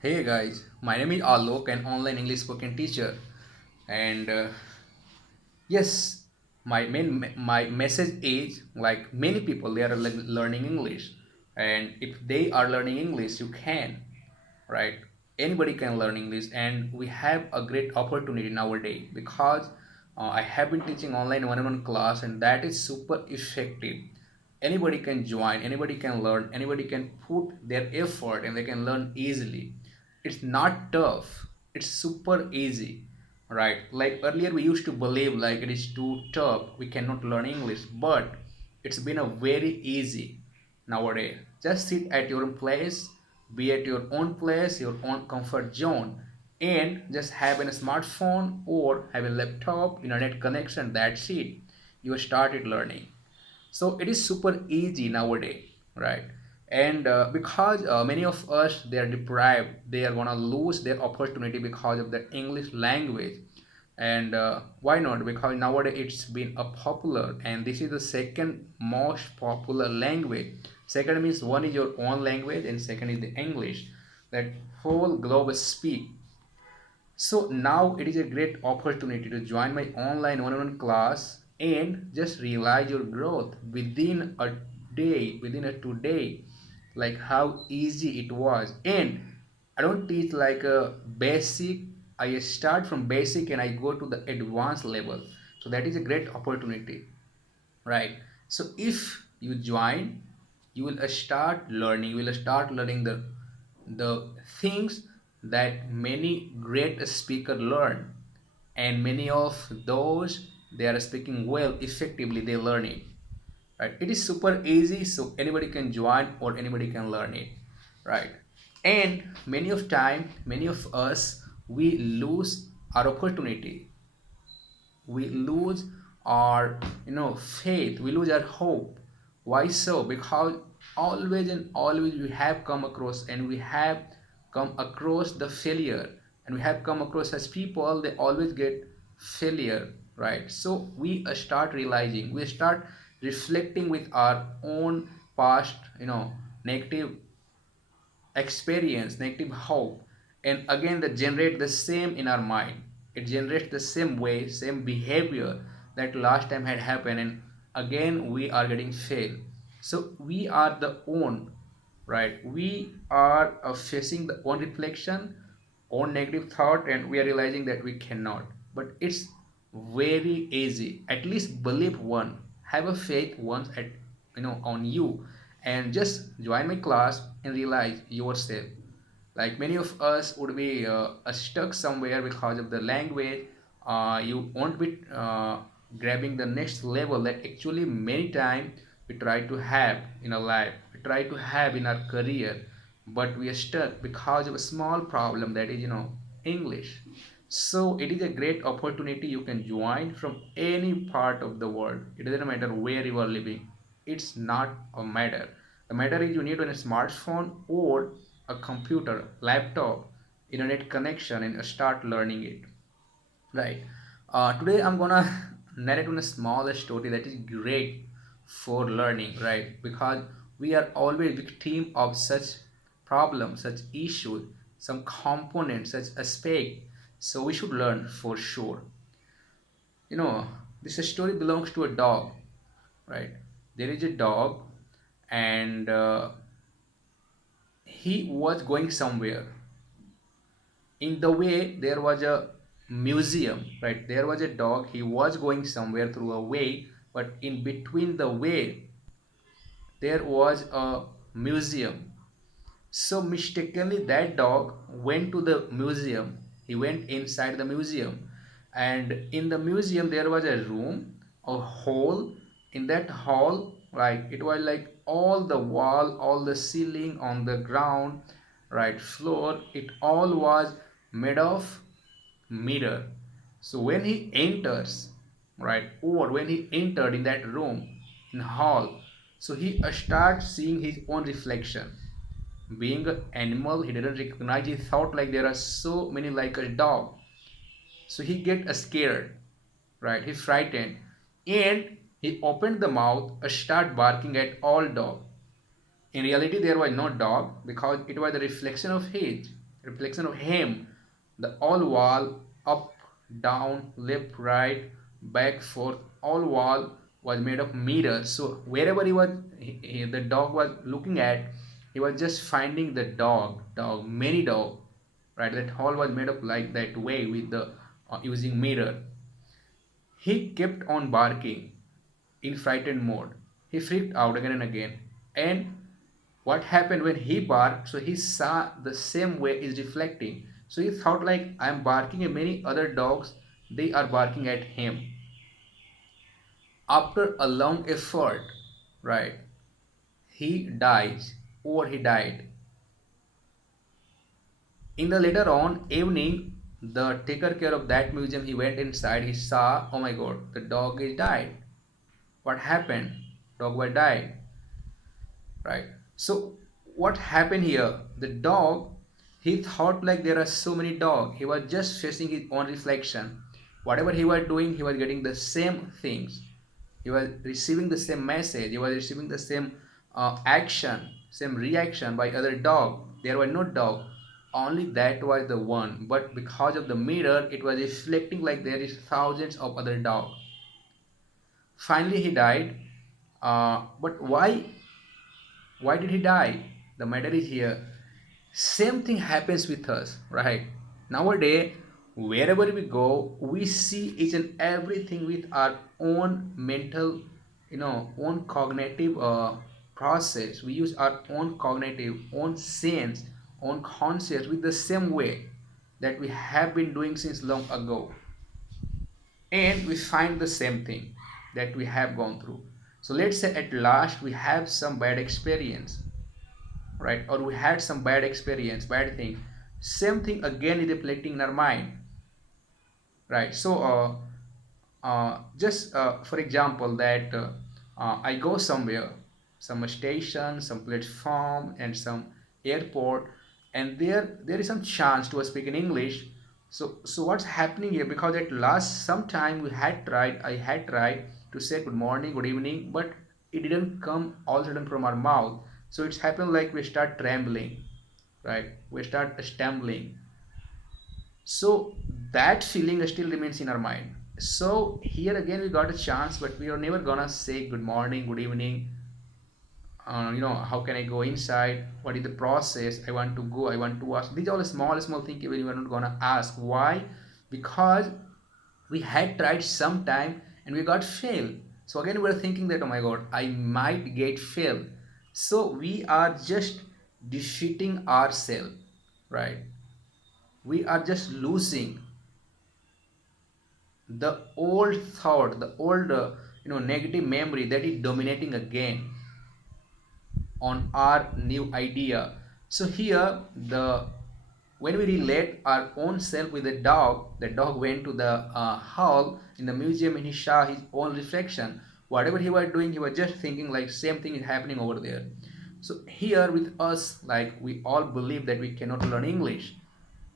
Hey guys, my name is Alok, an online English spoken teacher, and yes, my message is like many people they are learning English, and if they are learning English, you can, right? Anybody can learn English, and we have a great opportunity nowadays because I have been teaching online one-on-one class, and that is super effective. Anybody can join, anybody can learn, anybody can put their effort, and they can learn easily. It's not tough. It's super easy, right? Like earlier, we used to believe like it is too tough. We cannot learn English, but it's been a very easy nowadays. Just sit at your own place, be at your own place, your own comfort zone, and just have a smartphone or have a laptop, internet connection. That's it. You started learning. So it is super easy nowadays, right? And because many of us they are deprived, they are gonna lose their opportunity because of the English language. And why not? Because nowadays it's been a popular, and this is the second most popular language. Second means one is your own language, and second is the English that whole globe speak. So now it is a great opportunity to join my online one-on-one class and just realize your growth within a day, within a 2 day, like how easy it was. And I don't teach like a basic. I start from basic and I go to the advanced level. So that is a great opportunity, right? So if you join, you will start learning, you will start learning the things that many great speaker learn, and many of those they are speaking well effectively, they learn it, right? It is super easy, so anybody can join or anybody can learn it, right? And many of time, many of us, we lose our opportunity, we lose our faith, we lose our hope. Why so? Because always and always we have come across, and we have come across the failure, and we have come across as people they always get failure, right? So we start realizing, we start reflecting with our own past, negative experience, negative hope, and again they generate the same in our mind. It generates the same way, same behavior that last time had happened, and again we are getting failed. So we are the own, right? We are facing the own reflection, own negative thought, and we are realizing that we cannot. But it's very easy. At least believe one, have a faith once at on you, and just join my class and realize yourself. Like many of us would be stuck somewhere because of the language. You won't be grabbing the next level that actually many times we try to have in our life, we try to have in our career, but we are stuck because of a small problem that is English. So it is a great opportunity. You can join from any part of the world. It doesn't matter where you are living. It's not a matter. The matter is you need a smartphone or a computer, laptop, internet connection, and start learning it. Right. Today I'm gonna narrate on a small story that is great for learning, right? Because we are always victim of such problems, such issues, some components, such aspect. So we should learn for sure. You know, this story belongs to a dog, right? There is a dog, and he was going somewhere. In the way there was a museum, right? There was a dog, he was going somewhere through a way, but in between the way there was a museum. So mistakenly that dog went to the museum. He went inside the museum, and in the museum there was a room, a hall. In that hall, like it was like all the wall, all the ceiling, on the ground, right, floor, it all was made of mirror. So when he enters, right, or when he entered in that room, in hall, so he starts seeing his own reflection. Being an animal, he didn't recognize. He thought like there are so many like a dog. So he get scared, right? He frightened, and he opened the mouth, start barking at all dog. In reality, there was no dog because it was the reflection of his. reflection of him. The all wall, up, down, left, right, back, forth, all wall was made of mirrors. So wherever he was, the dog was looking at, he was just finding the dog, many dog, right? That hall was made up like that way with the using mirror. He kept on barking in frightened mode. He freaked out again and again. And what happened when he barked? So he saw the same way is reflecting. So he thought like I'm barking at many other dogs, they are barking at him. After a long effort, right, he dies or he died. In the later on evening, the taker care of that museum, he went inside, he saw, oh my god, the dog is died. What happened? Dog was died, right? So what happened here? The dog, he thought like there are so many dogs. He was just facing his own reflection. Whatever he was doing, he was getting the same things. He was receiving the same message. He was receiving the same action, same reaction by other dog. There were no dog. Only that was the one. But because of the mirror, it was reflecting like there is thousands of other dogs. Finally, he died. But why did he die? The matter is here. Same thing happens with us, right? Nowadays, wherever we go, we see each and everything with our own mental, own cognitive process. We use our own cognitive, own sense, own conscious with the same way that we have been doing since long ago, and we find the same thing that we have gone through. So let's say at last we have some bad experience, right? Or we had some bad experience, bad thing. Same thing again is reflecting in our mind, right? So just for example that I go somewhere, some station, some platform, and some airport, and there is some chance to speak in English. So what's happening here? Because at last sometime I had tried to say good morning, good evening, but it didn't come all sudden from our mouth. So it's happened like we start trembling, right? We start stumbling. So that feeling still remains in our mind. So here again we got a chance, but we are never gonna say good morning, good evening. How can I go inside? What is the process? I want to go. I want to ask. These are all small things even you are not gonna ask. Why? Because we had tried some time and we got failed. So again we are thinking that, oh my god, I might get failed. So we are just defeating ourselves, right? We are just losing the old thought, the old negative memory that is dominating again on our new idea. So here the when we relate our own self with the dog went to the hall in the museum and he saw his own reflection. Whatever he was doing, he was just thinking like same thing is happening over there. So here with us, like we all believe that we cannot learn English,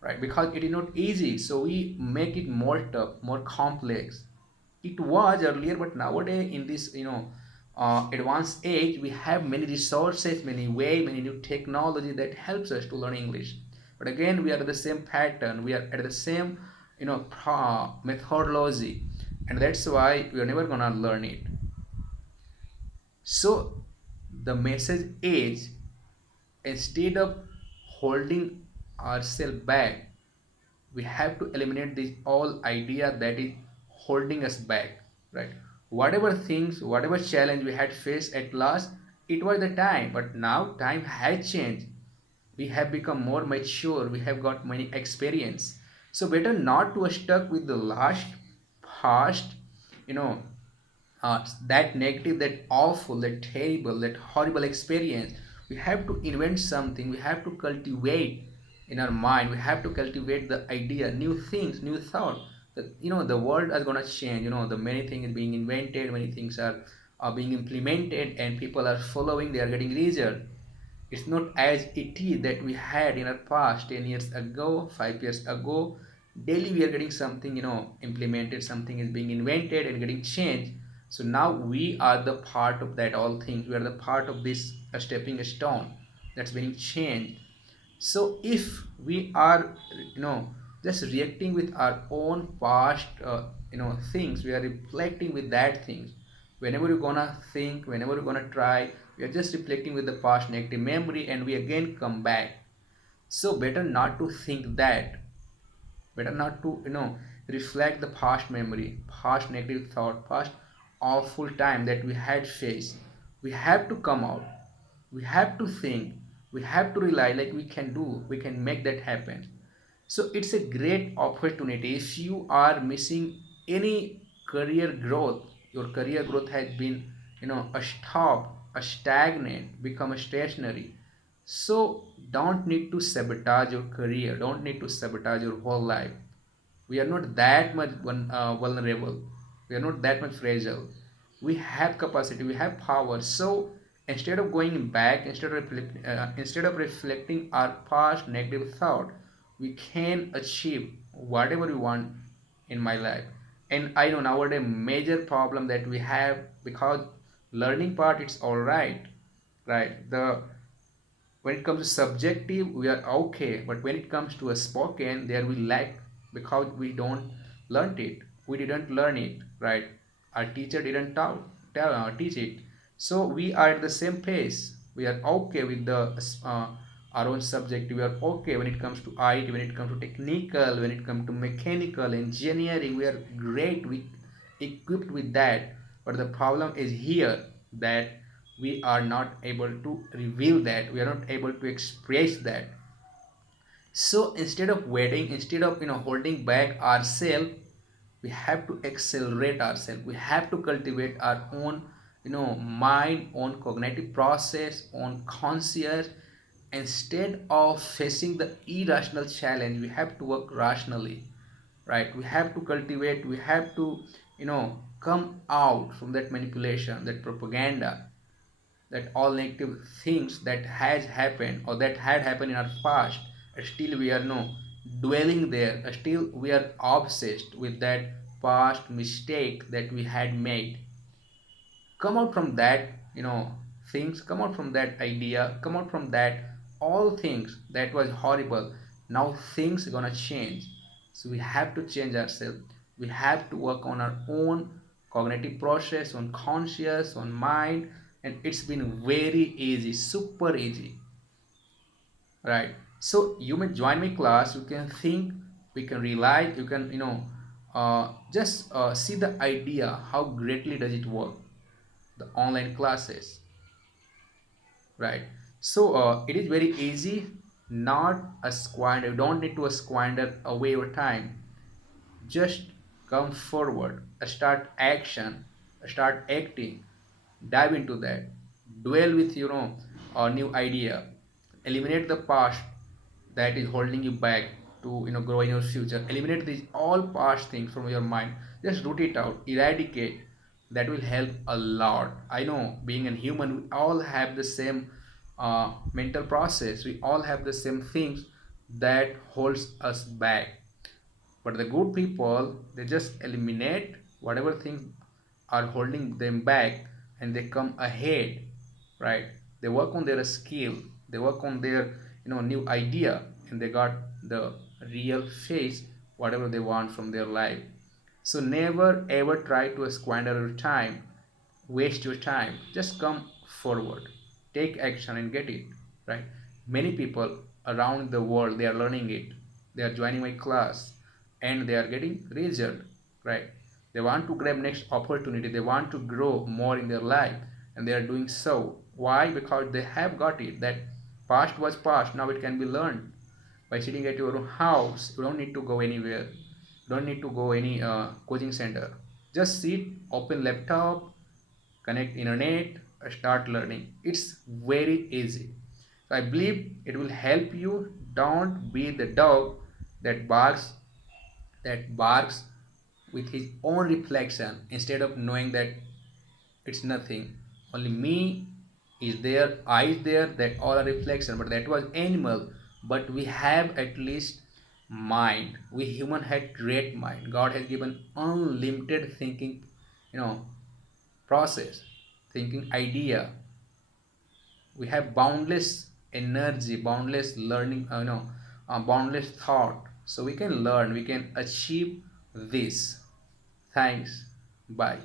right? Because it is not easy, so we make it more tough, more complex. It was earlier, but nowadays in this advanced age, we have many resources, many way, many new technology that helps us to learn English. But again, we are at the same pattern, we are at the same methodology, and that's why we are never gonna learn it. So the message is, instead of holding ourselves back, we have to eliminate this all idea that is holding us back, right? Whatever things, whatever challenge we had faced at last, it was the time, but now time has changed. We have become more mature, we have got many experience. So better not to stuck with the last past, you know that negative, that awful, that terrible, that horrible experience. We have to invent something, we have to cultivate in our mind, we have to cultivate the idea, new things, new thought. The world is going to change, the many things is being invented, many things are being implemented, and people are following, they are getting result. It's not as it is that we had in our past 10 years ago, 5 years ago. Daily we are getting something, implemented, something is being invented and getting changed. So now we are the part of that all things. We are the part of this stepping stone that's being changed. So if we are, you know, just reacting with our own past, things, we are reflecting with that things. Whenever you're gonna think, whenever you're gonna try, we are just reflecting with the past negative memory, and we again come back. So better not to think that, better not to, reflect the past memory, past negative thought, past awful time that we had faced. We have to come out, we have to think, we have to rely, like we can do, we can make that happen. So it's a great opportunity. If you are missing any career growth, your career growth has been, a stop, a stagnant, become a stationary. So don't need to sabotage your career, don't need to sabotage your whole life. We are not that much vulnerable, we are not that much fragile. We have capacity, we have power. So instead of going back, instead of reflecting our past negative thought, we can achieve whatever we want in my life. And I know nowadays major problem that we have, because learning part it's all right, right? The when it comes to subjective we are okay, but when it comes to a spoken there we lack, because we don't learn it, we didn't learn it, right? Our teacher didn't teach it. So we are at the same pace, we are okay with the our own subject. We are okay when it comes to IT, when it comes to technical, when it comes to mechanical engineering, we are great, we equipped with that. But the problem is here that we are not able to reveal that, we are not able to express that. So instead of waiting, instead of holding back ourselves, we have to accelerate ourselves, we have to cultivate our own mind, own cognitive process, own conscious. Instead of facing the irrational challenge, we have to work rationally, right? We have to cultivate, we have to come out from that manipulation, that propaganda, that all negative things that has happened or that had happened in our past. Still we are no dwelling there, still we are obsessed with that past mistake that we had made. Come out from that, things, come out from that idea, come out from that all things that was horrible. Now things gonna change. So we have to change ourselves, we have to work on our own cognitive process, on conscious, on mind. And it's been very easy, super easy, right? So you may join my class, you can think, we can realize, you can just see the idea how greatly does it work, the online classes, right? So it is very easy, not a squander, you don't need to squander away your time. Just come forward, start action, start acting, dive into that, dwell with a new idea, eliminate the past that is holding you back to grow in your future. Eliminate these all past things from your mind, just root it out, eradicate. That will help a lot. I know, being a human, we all have the same mental process, we all have the same things that holds us back. But the good people, they just eliminate whatever things are holding them back, and they come ahead, right? They work on their skill, they work on their new idea, and they got the real face, whatever they want from their life. So never ever try to squander your time, waste your time. Just come forward, take action and get it, right? Many people around the world, they are learning it, they are joining my class, and they are getting result, right? They want to grab next opportunity, they want to grow more in their life, and they are doing so. Why? Because they have got it, that past was past, now it can be learned by sitting at your own house. You don't need to go anywhere, you don't need to go any coaching center. Just sit, open laptop, connect internet, start learning. It's very easy. So I believe it will help you. Don't be the dog that barks with his own reflection, instead of knowing that it's nothing, only me is there, I is there, that all are reflection, but that was animal. But we have at least mind, we human had great mind, God has given unlimited thinking, you know process, thinking idea. We have boundless energy, boundless learning, boundless thought. So we can learn, we can achieve this. Thanks. Bye.